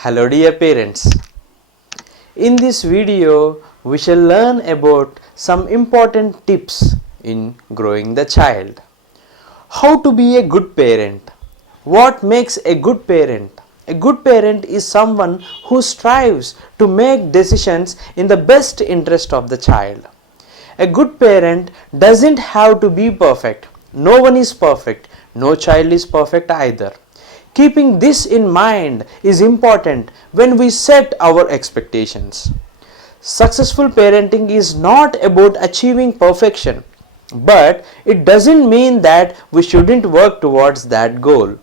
Hello dear parents. In this video we shall learn about some important tips in growing the child. How to be a good parent? What makes a good parent? A good parent is someone who strives to make decisions in the best interest of the child. A good parent doesn't have to be perfect. No one is perfect. No child is perfect either. Keeping this in mind is important when we set our expectations. Successful parenting is not about achieving perfection, but it doesn't mean that we shouldn't work towards that goal.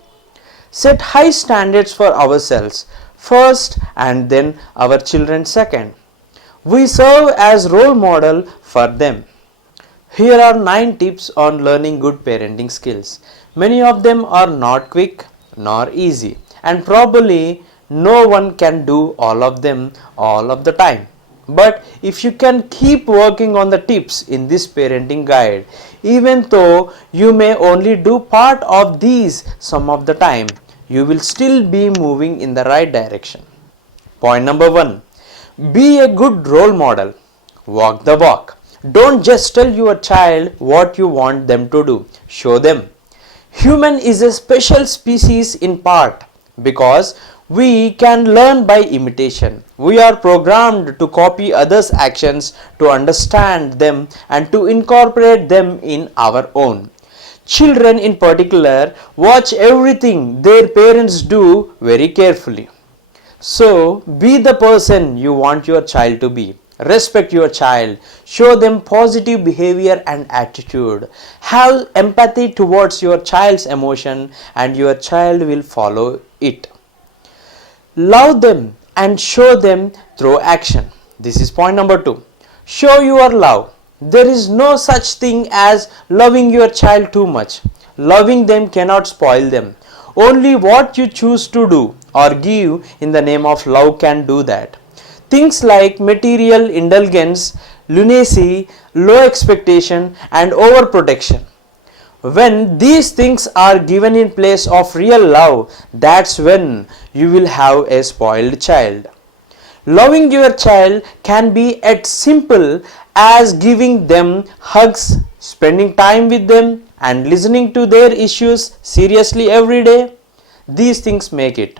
Set high standards for ourselves first and then our children second. We serve as role model for them. Here are 9 tips on learning good parenting skills. Many of them are not quick nor easy, and probably no one can do all of them all of the time. But if you can keep working on the tips in this parenting guide, even though you may only do part of these some of the time, you will still be moving in the right direction. Point number 1. Be a good role model. Walk the walk. Don't just tell your child what you want them to do. Show them. Human is a special species in part because we can learn by imitation. We are programmed to copy others' actions, to understand them and to incorporate them in our own. Children in particular watch everything their parents do very carefully. So, be the person you want your child to be. Respect your child. Show them positive behavior and attitude. Have empathy towards your child's emotion and your child will follow it. Love them and show them through action. This is point number 2. Show your love. There is no such thing as loving your child too much. Loving them cannot spoil them. Only what you choose to do or give in the name of love can do that. Things like material indulgence, lunacy, low expectation and overprotection. When these things are given in place of real love, that's when you will have a spoiled child. Loving your child can be as simple as giving them hugs, spending time with them and listening to their issues seriously every day. These things make it.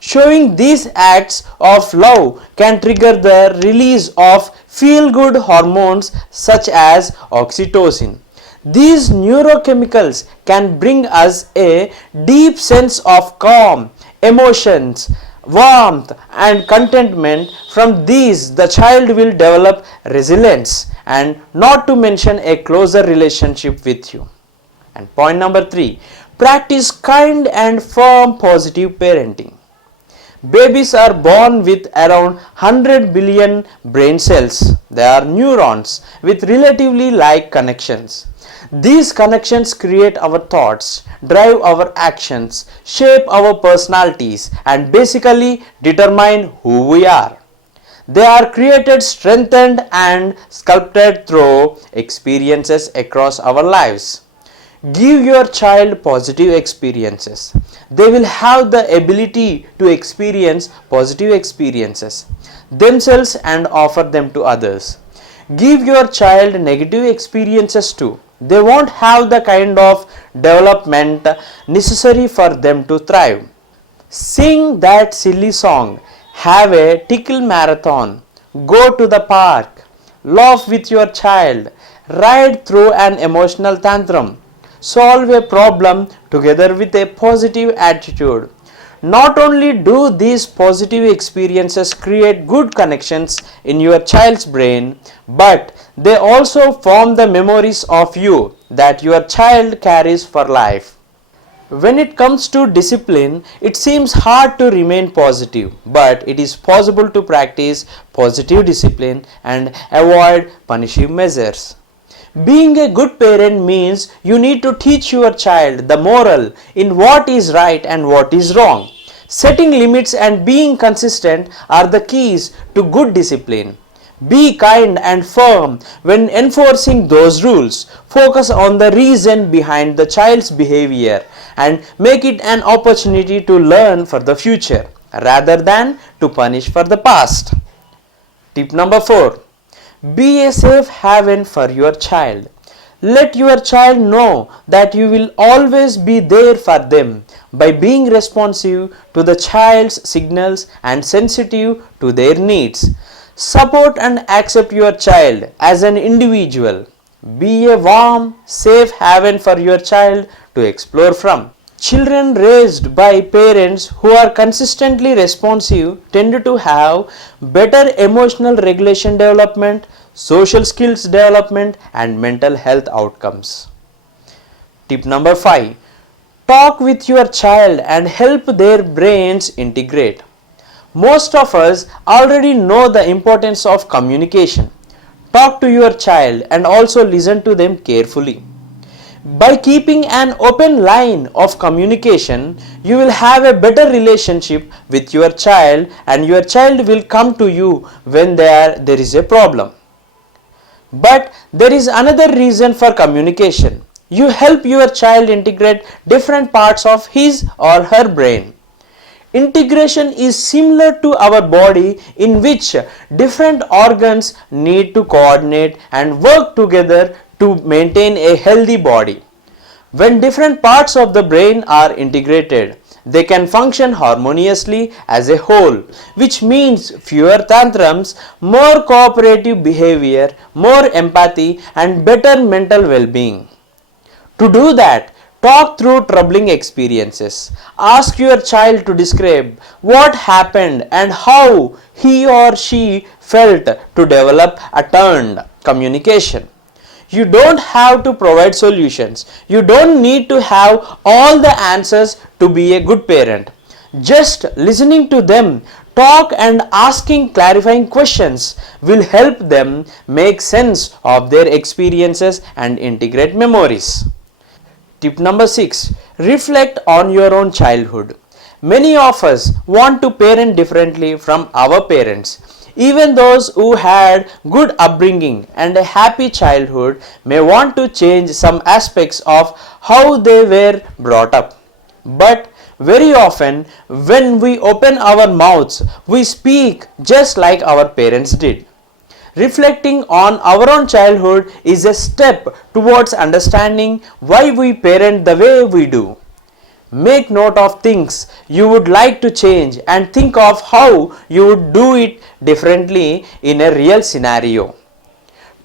Showing these acts of love can trigger the release of feel-good hormones such as oxytocin. These neurochemicals can bring us a deep sense of calm, emotions, warmth and contentment. From these, the child will develop resilience and not to mention a closer relationship with you. And point number 3, practice kind and firm positive parenting. Babies are born with around 100 billion brain cells. They are neurons with relatively like connections. These connections create our thoughts, drive our actions, shape our personalities and basically determine who we are. They are created, strengthened and sculpted through experiences across our lives. Give your child positive experiences. They will have the ability to experience positive experiences themselves and offer them to others. Give your child negative experiences too. They won't have the kind of development necessary for them to thrive. Sing that silly song. Have a tickle marathon. Go to the park. Laugh with your child. Ride through an emotional tantrum. Solve a problem together with a positive attitude. Not only do these positive experiences create good connections in your child's brain, but they also form the memories of you that your child carries for life. When it comes to discipline, it seems hard to remain positive, but it is possible to practice positive discipline and avoid punitive measures. Being a good parent means you need to teach your child the moral in what is right and what is wrong. Setting limits and being consistent are the keys to good discipline. Be kind and firm when enforcing those rules. Focus on the reason behind the child's behavior and make it an opportunity to learn for the future. rather than to punish for the past. Tip number 4. Be a safe haven for your child. Let your child know that you will always be there for them by being responsive to the child's signals and sensitive to their needs. Support and accept your child as an individual. Be a warm, safe haven for your child to explore from. Children raised by parents who are consistently responsive tend to have better emotional regulation development, social skills development, and mental health outcomes. Tip number 5. Talk with your child and help their brains integrate. Most of us already know the importance of communication. Talk to your child and also listen to them carefully. By keeping an open line of communication, you will have a better relationship with your child and your child will come to you when there is a problem. But there is another reason for communication. You help your child integrate different parts of his or her brain. Integration is similar to our body in which different organs need to coordinate and work together to maintain a healthy body. When different parts of the brain are integrated, they can function harmoniously as a whole, which means fewer tantrums, more cooperative behavior, more empathy, and better mental well-being. To do that, talk through troubling experiences. Ask your child to describe what happened and how he or she felt to develop a turned communication. You don't have to provide solutions. You don't need to have all the answers to be a good parent. Just listening to them talk and asking clarifying questions will help them make sense of their experiences and integrate memories. Tip number 6. Reflect on your own childhood. Many of us want to parent differently from our parents. Even those who had good upbringing and a happy childhood may want to change some aspects of how they were brought up. But very often, when we open our mouths, we speak just like our parents did. Reflecting on our own childhood is a step towards understanding why we parent the way we do. Make note of things you would like to change and think of how you would do it differently in a real scenario.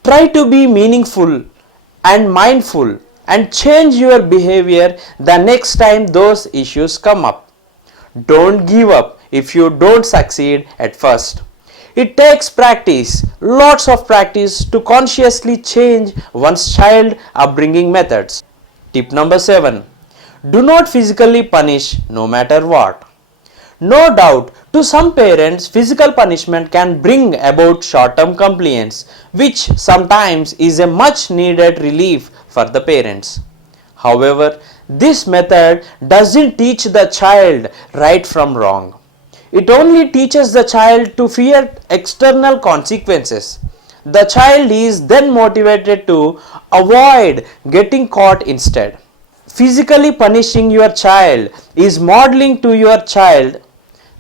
Try to be meaningful and mindful and change your behavior the next time those issues come up. Don't give up if you don't succeed at first. It takes practice, lots of practice to consciously change one's child upbringing methods. Tip number 7. Do not physically punish no matter what. No doubt, to some parents, physical punishment can bring about short-term compliance, which sometimes is a much needed relief for the parents. However, this method doesn't teach the child right from wrong. It only teaches the child to fear external consequences. The child is then motivated to avoid getting caught instead. Physically punishing your child is modeling to your child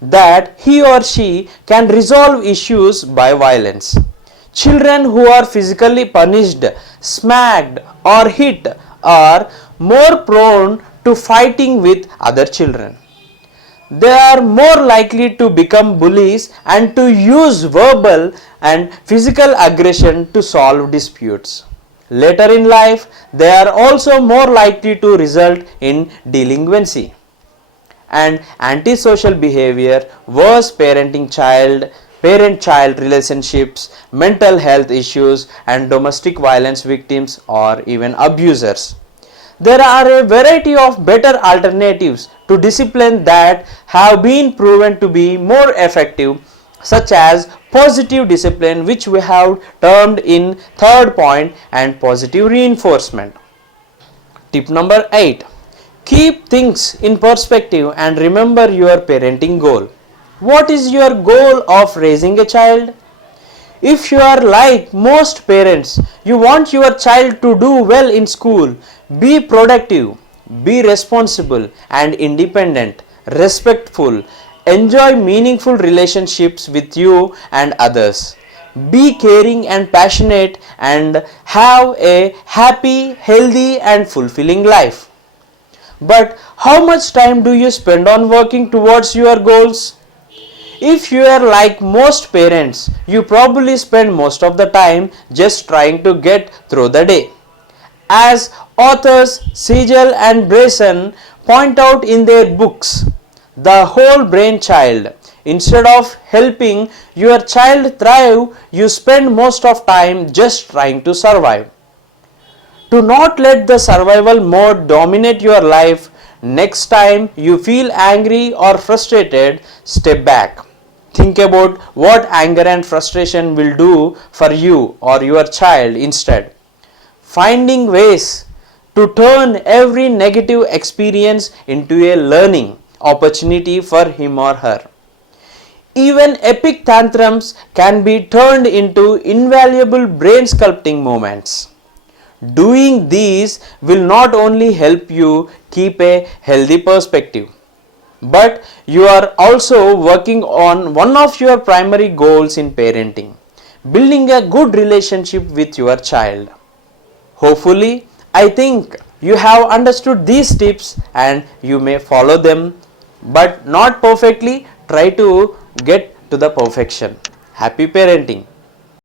that he or she can resolve issues by violence. Children who are physically punished, smacked, or hit are more prone to fighting with other children. They are more likely to become bullies and to use verbal and physical aggression to solve disputes. Later in life, they are also more likely to result in delinquency and antisocial behavior, worse parent-child relationships, mental health issues, and domestic violence victims or even abusers. There are a variety of better alternatives to discipline that have been proven to be more effective, such as positive discipline, which we have termed in third point, and positive reinforcement. Tip number 8. Keep things in perspective and remember your parenting goal. What is your goal of raising a child? If you are like most parents, you want your child to do well in school, be productive, be responsible and independent, respectful, Enjoy meaningful relationships with you and others. Be caring and passionate and have a happy, healthy and fulfilling life. But how much time do you spend on working towards your goals? If you are like most parents, you probably spend most of the time just trying to get through the day. As authors Siegel and Brayson point out in their books, The Whole Brain Child, instead of helping your child thrive, you spend most of time just trying to survive. To not let the survival mode dominate your life, next time you feel angry or frustrated, step back. Think about what anger and frustration will do for you or your child instead. Finding ways to turn every negative experience into a learning opportunity for him or her. Even epic tantrums can be turned into invaluable brain sculpting moments. Doing these will not only help you keep a healthy perspective, but you are also working on one of your primary goals in parenting, building a good relationship with your child. Hopefully, I think you have understood these tips and you may follow them, but not perfectly. Try to get to the perfection. Happy parenting.